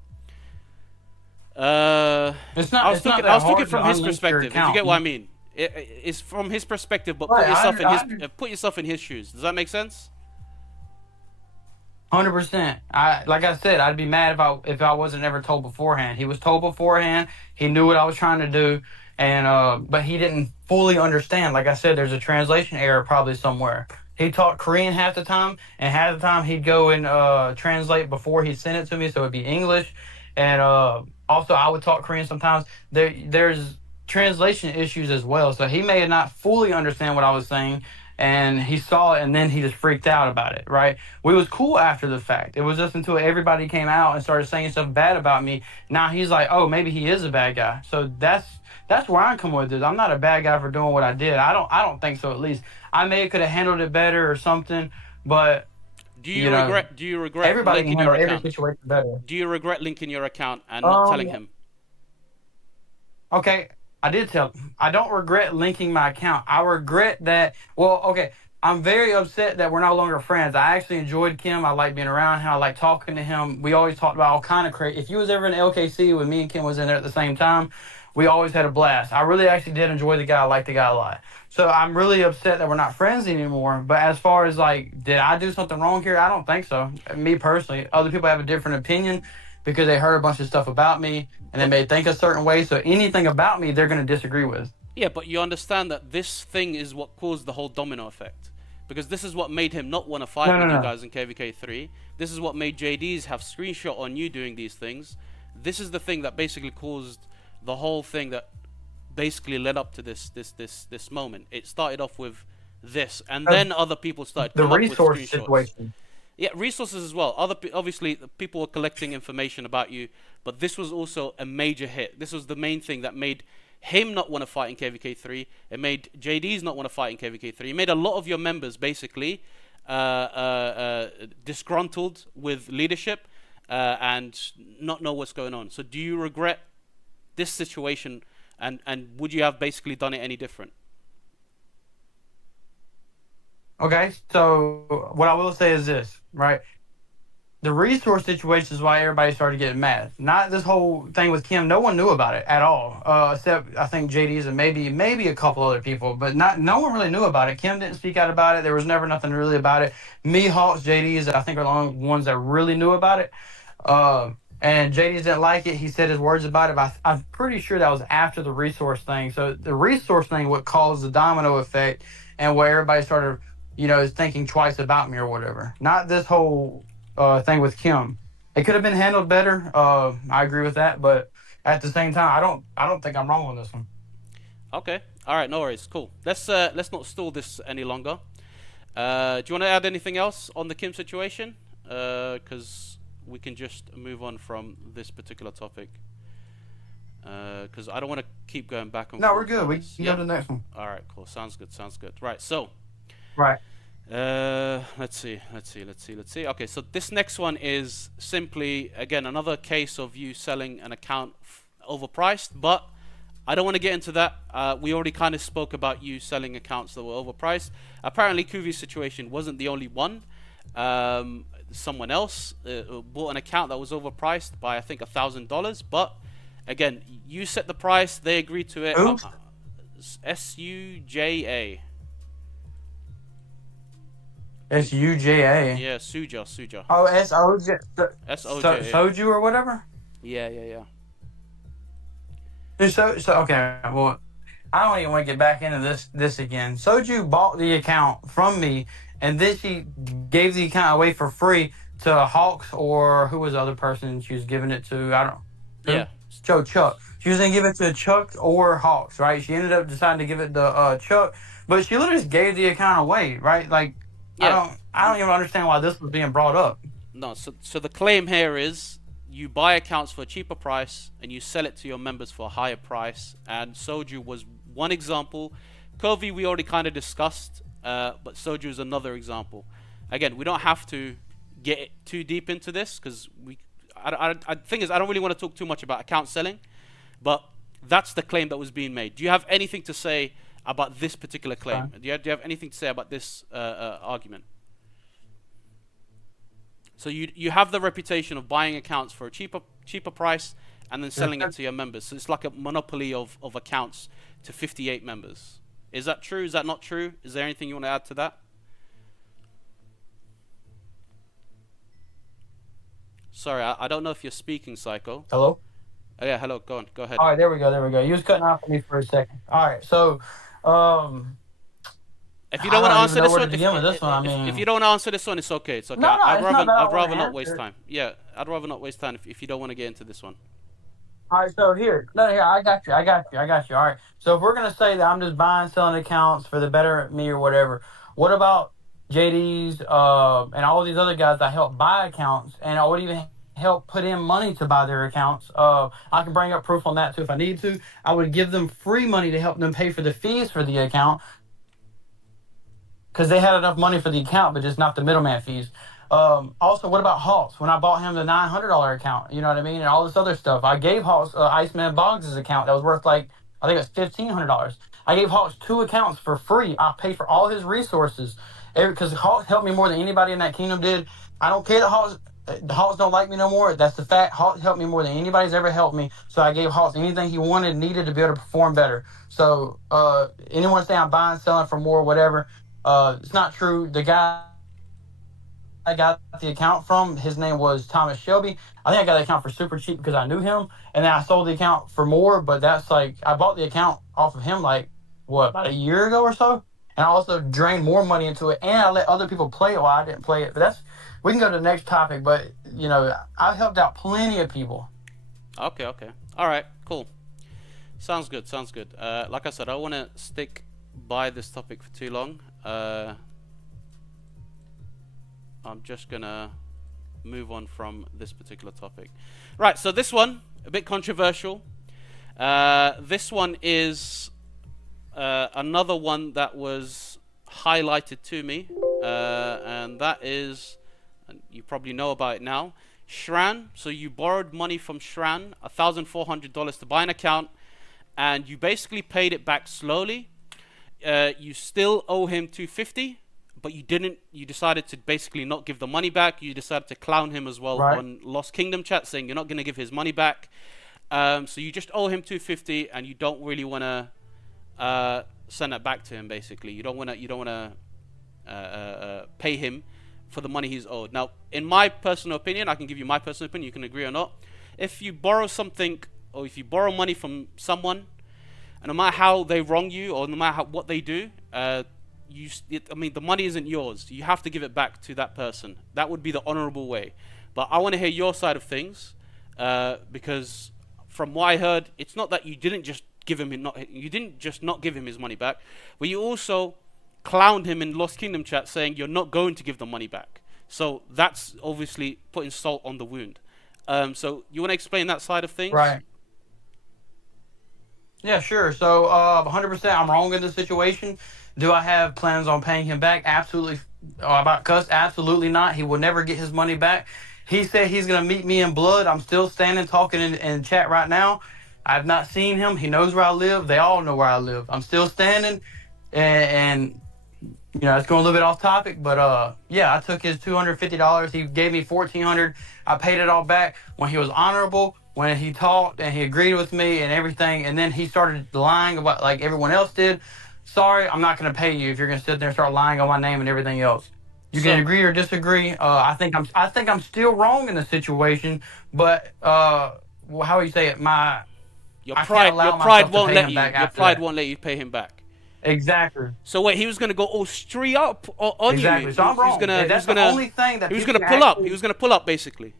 I was talking from his perspective. If you get what I mean. It's from his perspective, but right, put yourself in his shoes. Does that make sense? 100%. Like I said, I'd be mad if I wasn't ever told beforehand. He was told beforehand. He knew what I was trying to do, and but he didn't fully understand. Like I said, there's a translation error probably somewhere. He taught Korean half the time, and half the time he'd go and translate before he sent it to me, so it'd be English. And also, I would talk Korean sometimes. There's translation issues as well, so he may not fully understand what I was saying, and he saw it and then he just freaked out about it, right? We was cool after the fact. It was just until everybody came out and started saying stuff bad about me. Now he's like, oh, maybe he is a bad guy. So that's where I come with this. I'm not a bad guy for doing what I did. I don't think so. At least I may could have handled it better or something, but do you regret everybody linking can your handle account? Every situation better. Do you regret linking your account and not telling him? Okay, I did tell him. I don't regret linking my account. I regret that. Well, okay, I'm very upset that we're no longer friends. I actually enjoyed Kim. I like being around him. I like talking to him. We always talked about all kind of crazy. If you was ever in LKC when me and Kim was in there at the same time, we always had a blast. I really actually did enjoy the guy. I like the guy a lot. So I'm really upset that we're not friends anymore. But as far as like, did I do something wrong here? I don't think so. Me personally. Other people have a different opinion because they heard a bunch of stuff about me and they may think a certain way. So anything about me, they're going to disagree with. Yeah, but you understand that this thing is what caused the whole domino effect. because this is what made him not want to fight with you guys in KVK3. This is what made JD's have screenshot on you doing these things. This is the thing that basically caused the whole thing that basically led up to this moment. It started off with this, and then other people started The coming up with resource screenshots. situation. Yeah, resources as well. Obviously, people were collecting information about you, but this was also a major hit. This was the main thing that made him not want to fight in KVK3. It made JD's not want to fight in KVK3. It made a lot of your members basically disgruntled with leadership and not know what's going on. So do you regret this situation, and would you have basically done it any different? Okay, so what I will say is this, right? The resource situation is why everybody started getting mad. Not this whole thing with Kim. No one knew about it at all, except I think JD's and maybe a couple other people, but no one really knew about it. Kim didn't speak out about it. There was never nothing really about it. Me, Hawks, JD's, I think are the only ones that really knew about it. And JD's didn't like it. He said his words about it, but I'm pretty sure that was after the resource thing. So the resource thing what caused the domino effect and where everybody started, thinking twice about me or whatever. Not this whole thing with Kim. It could have been handled better. I agree with that, but at the same time, I don't think I'm wrong on this one. Okay. All right. No worries. Cool. Let's not stall this any longer. Do you want to add anything else on the Kim situation? Because we can just move on from this particular topic. Because I don't want to keep going back and forth. No, we're good. We can go to the next one. All right. Cool. Sounds good. Right. So. Right. Let's see. Okay, so this next one is simply, again, another case of you selling an account overpriced, but I don't want to get into that. We already kind of spoke about you selling accounts that were overpriced. Apparently, Kuvi's situation wasn't the only one. Someone else bought an account that was overpriced by, I think, $1,000, but again, you set the price, they agreed to it. SUJA. SUJA. Yeah, Soja. Oh, SOJ. SOJ. Soju or whatever. Yeah. So okay. Well, I don't even want to get back into this again. Soju bought the account from me, and then she gave the account away for free to Hawks or who was the other person she was giving it to? I don't know. Yeah. Chuck. She was gonna give it to Chuck or Hawks, right? She ended up deciding to give it to Chuck, but she literally just gave the account away, right? Like. Yeah. I don't even understand why this was being brought up. No, so the claim here is you buy accounts for a cheaper price and you sell it to your members for a higher price. And Soju was one example. Kovi we already kind of discussed, but Soju is another example. Again, we don't have to get too deep into this because I think is I don't really want to talk too much about account selling, but that's the claim that was being made. Do you have anything to say about this particular claim? Do you have anything to say about this argument? So you have the reputation of buying accounts for a cheaper price and then selling it to your members. So it's like a monopoly of accounts to 58 members. Is that true? Is that not true? Is there anything you want to add to that? Sorry, I don't know if you're speaking, Psycho. Hello? Oh, yeah, hello. Go on. Go ahead. All right, there we go. You was cutting off for me for a second. All right, so... if you don't want to answer this one, if you don't want to answer this one, it's okay. It's okay. No, I'd rather not waste time. Yeah, I'd rather not waste time if you don't want to get into this one. All right, so here, I got you. All right, so if we're gonna say that I'm just buying, selling accounts for the better of me or whatever, what about JD's and all these other guys that help buy accounts, and I would even help put in money to buy their accounts? I can bring up proof on that too if I need to. I would give them free money to help them pay for the fees for the account because they had enough money for the account, but just not the middleman fees. Also, what about Hawks? When I bought him the $900 account, you know what I mean, and all this other stuff, I gave Hawks Iceman Boggs' account that was worth like I think it was $1,500. I gave Hawks 2 accounts for free. I paid for all his resources because Hawks helped me more than anybody in that kingdom did. I don't care that the Hawks don't like me no more. That's the fact. Hawks helped me more than anybody's ever helped me. So I gave Hawks anything he wanted, needed to be able to perform better. So anyone say I'm buying, selling for more, whatever, it's not true. The guy I got the account from, his name was Thomas Shelby. I think I got the account for super cheap because I knew him. And then I sold the account for more, but that's like, I bought the account off of him like, what, about a year ago or so? and I also drained more money into it, and I let other people play it while I didn't play it. But we can go to the next topic. But I helped out plenty of people. Okay. All right. Cool. Sounds good. Like I said, I don't want to stick by this topic for too long. I'm just gonna move on from this particular topic. Right, so this one, a bit controversial. This one is another one that was highlighted to me, and that is, and you probably know about it now, Shran. So you borrowed money from Shran, $1,400 to buy an account, and you basically paid it back slowly. You still owe him $250. But you decided to basically not give the money back. You decided to clown him as well on Lost Kingdom chat, saying you're not going to give his money back. So you just owe him $250, and you don't really want to send it back to him. Basically, you don't want to pay him for the money he's owed. Now, in my personal opinion, I can give you my personal opinion. You can agree or not. If you borrow something, or if you borrow money from someone, and no matter how they wrong you, or no matter what they do, the money isn't yours. You have to give it back to that person. That would be the honorable way. But I want to hear your side of things, because from what I heard, it's not that you didn't just not give him his money back, but you also clowned him in Lost Kingdom chat, saying you're not going to give the money back. So that's obviously putting salt on the wound. So you want to explain that side of things? Right. Yeah, sure. So 100% I'm wrong in this situation. Do I have plans on paying him back? Absolutely. About Cuss? Absolutely not. He will never get his money back. He said he's going to meet me in blood. I'm still standing talking in chat right now. I've not seen him. He knows where I live. They all know where I live. I'm still standing. And it's going a little bit off topic. But, yeah, I took his $250. He gave me $1,400. I paid it all back when he was honorable, when he talked and he agreed with me and everything. And then he started lying about like everyone else did. Sorry, I'm not going to pay you if you're going to sit there and start lying on my name and everything else. You can agree or disagree. I think I'm still wrong in the situation, but how do you say it? Your pride won't let you pay him back. Exactly. So wait, he was going to go all straight up on you. Exactly. So I'm wrong. That's the only thing that he was going to pull up. He was going to pull up, basically.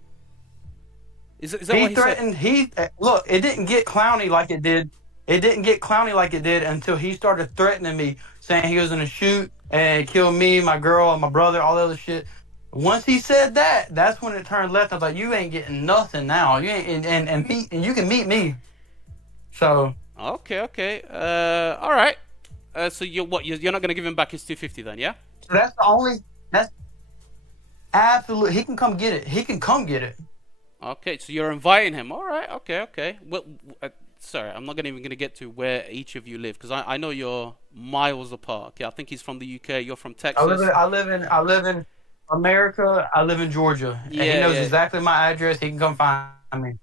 Is that he what he threatened? Said? Look, it didn't get clowny like it did. It didn't get clowny like it did until he started threatening me, saying he was going to shoot and kill me, my girl, and my brother, all that other shit. Once he said that, that's when it turned left. I was like, you ain't getting nothing now. You ain't, and you can meet me. So. Okay. All right. So you're not going to give him back his $250 then, yeah? So that's absolutely. He can come get it. Okay, so you're inviting him. All right. Okay. Well, sorry, I'm not even going to get to where each of you live, because I know you're miles apart. Okay, I think he's from the UK. You're from Texas. I live in America. I live in Georgia. Yeah, and he knows exactly my address. He can come find me.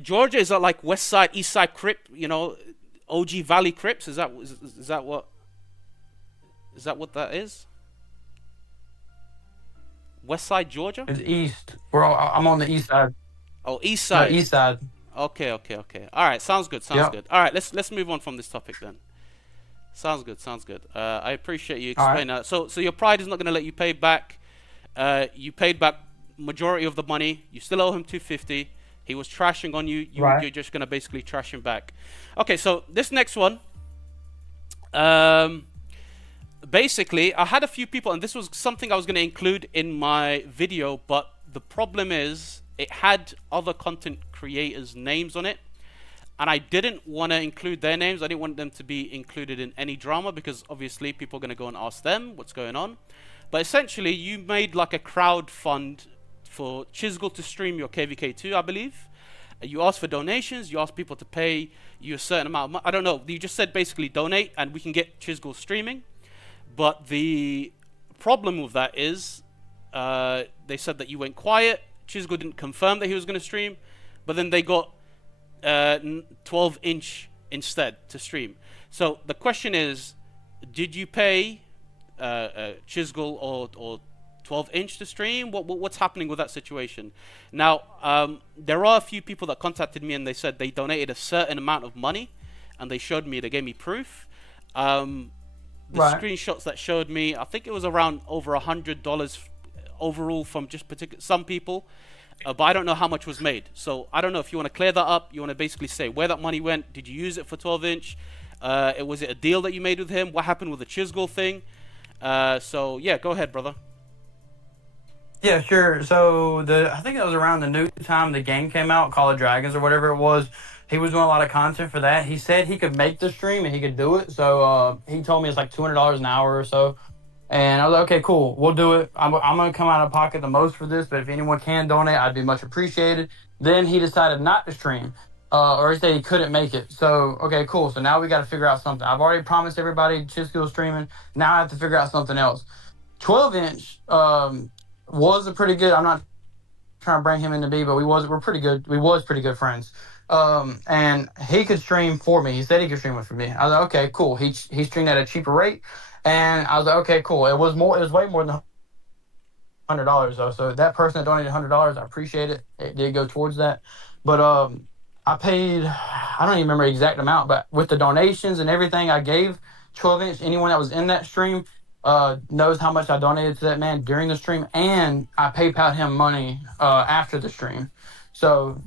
Georgia, is that like West Side, East Side Crip? OG Valley Crips? Is that what that is? West Side, Georgia? It's east. I'm on the east side. Oh, east side. No, east side. Okay. All right, sounds good. Good. All right, let's move on from this topic then. Sounds good. I appreciate you explaining that. So your pride is not going to let you pay back. You paid back majority of the money. You still owe him $250. He was trashing on you. You're just going to basically trash him back. Okay, so this next one. Basically, I had a few people, and this was something I was going to include in my video, but the problem is it had other content creators' names on it, and I didn't want to include their names. I didn't want them to be included in any drama, because obviously people are going to go and ask them what's going on. But essentially, you made like a crowd fund for Chisgul to stream your KVK2, I believe. You asked for donations. You asked people to pay you a certain amount of money. I don't know. You just said basically donate and we can get Chisgul streaming. But the problem with that is they said that you went quiet. Chisgul didn't confirm that he was going to stream. But then they got 12-inch instead to stream. So the question is, did you pay Chisgul or 12-inch to stream? What's happening with that situation? Now, there are a few people that contacted me and they said they donated a certain amount of money, and they showed me, they gave me proof. the screenshots that showed me, I think it was around over $100 overall from just some people. But I don't know how much was made. So I don't know if you want to clear that up. You want to basically say where that money went. Did you use it for 12-inch? Was it a deal that you made with him? What happened with the Chisgall thing? So yeah, go ahead, brother. Yeah, sure. So I think it was around the new time the game came out, Call of Dragons or whatever it was. He was doing a lot of content for that. He said he could make the stream and he could do it. So he told me it's like $200 an hour or so. And I was like, okay, cool, we'll do it. I'm going to come out of pocket the most for this, but if anyone can donate, I'd be much appreciated. Then he decided not to stream, or he said he couldn't make it. So, okay, cool. So now we got to figure out something. I've already promised everybody Chisco streaming. Now I have to figure out something else. 12-inch was a pretty good, I'm not trying to bring him into B, but we're pretty good. We was pretty good friends. And he could stream for me. He said he could stream it for me. I was like, okay, cool. He streamed at a cheaper rate. And I was like, okay, cool. It was way more than $100 though. So that person that donated $100, I appreciate it. It did go towards that. But I paid, I don't even remember the exact amount, but with the donations and everything I gave 12-inch, anyone that was in that stream knows how much I donated to that man during the stream, and I PayPal'd him money after the stream. So,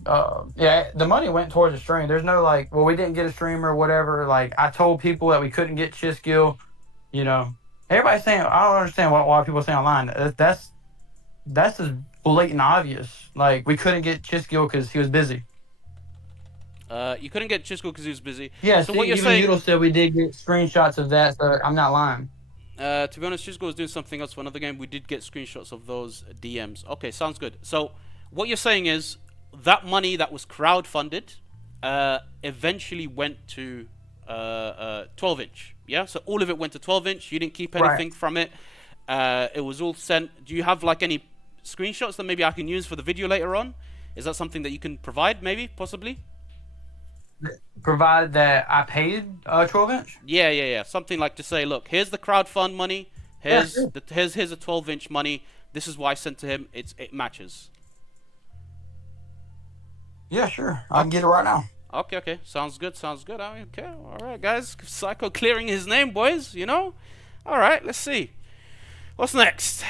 yeah, the money went towards the stream. There's no like, well, we didn't get a stream or whatever. Like, I told people that we couldn't get Chiskill. You know, everybody's saying, I don't understand why people say online. That's as blatant obvious. Like, we couldn't get Chiskill because he was busy. You couldn't get Chiskill because he was busy. Yeah, so see, what you're even saying, Udall said we did get screenshots of that, so I'm not lying. To be honest, Chiskill was doing something else for another game. We did get screenshots of those DMs. Okay, sounds good. So what you're saying is that money that was crowdfunded eventually went to 12-inch. Yeah, so all of it went to 12-inch. You didn't keep anything from it. It was all sent. Do you have like any screenshots that maybe I can use for the video later on? Is that something that you can provide, maybe, possibly? Provided that I paid 12-inch? Yeah. Something like to say, look, here's the crowdfund money. Here's a 12-inch money. This is what I sent to him. It matches. Yeah, sure. I can get it right now. Okay. Sounds good. I mean, okay, all right, guys. Psycho clearing his name, boys, you know? All right, let's see. What's next?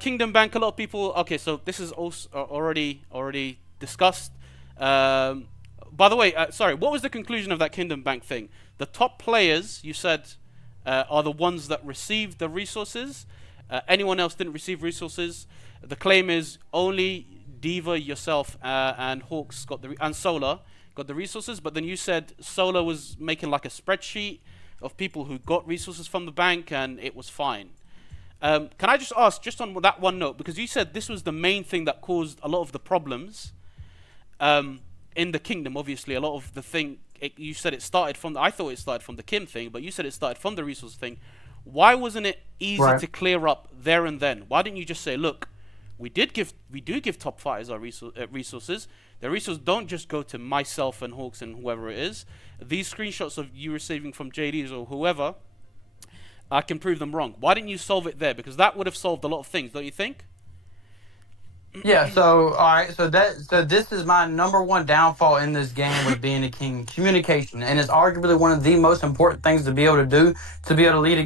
Kingdom Bank, a lot of people... Okay, so this is also already discussed. By the way, sorry, what was the conclusion of that Kingdom Bank thing? The top players, you said, are the ones that received the resources. Anyone else didn't receive resources. The claim is only Diva, yourself, and Hawks and Solar got the resources, but then you said Solar was making like a spreadsheet of people who got resources from the bank and it was fine. Can I just ask, just on that one note, because you said this was the main thing that caused a lot of the problems in the kingdom. Obviously, a lot of the thing, you said it started from, I thought it started from the Kim thing, but you said it started from the resource thing. Why wasn't it easy to clear up there and then? Why didn't you just say, look, we do give top fighters our resources. The resources don't just go to myself and Hawks and whoever it is. These screenshots of you receiving from JDs or whoever, I can prove them wrong. Why didn't you solve it there? Because that would have solved a lot of things, don't you think? Yeah, so all right, so this is my number one downfall in this game with being a king: communication, and it's arguably one of the most important things to be able to do to be able to lead a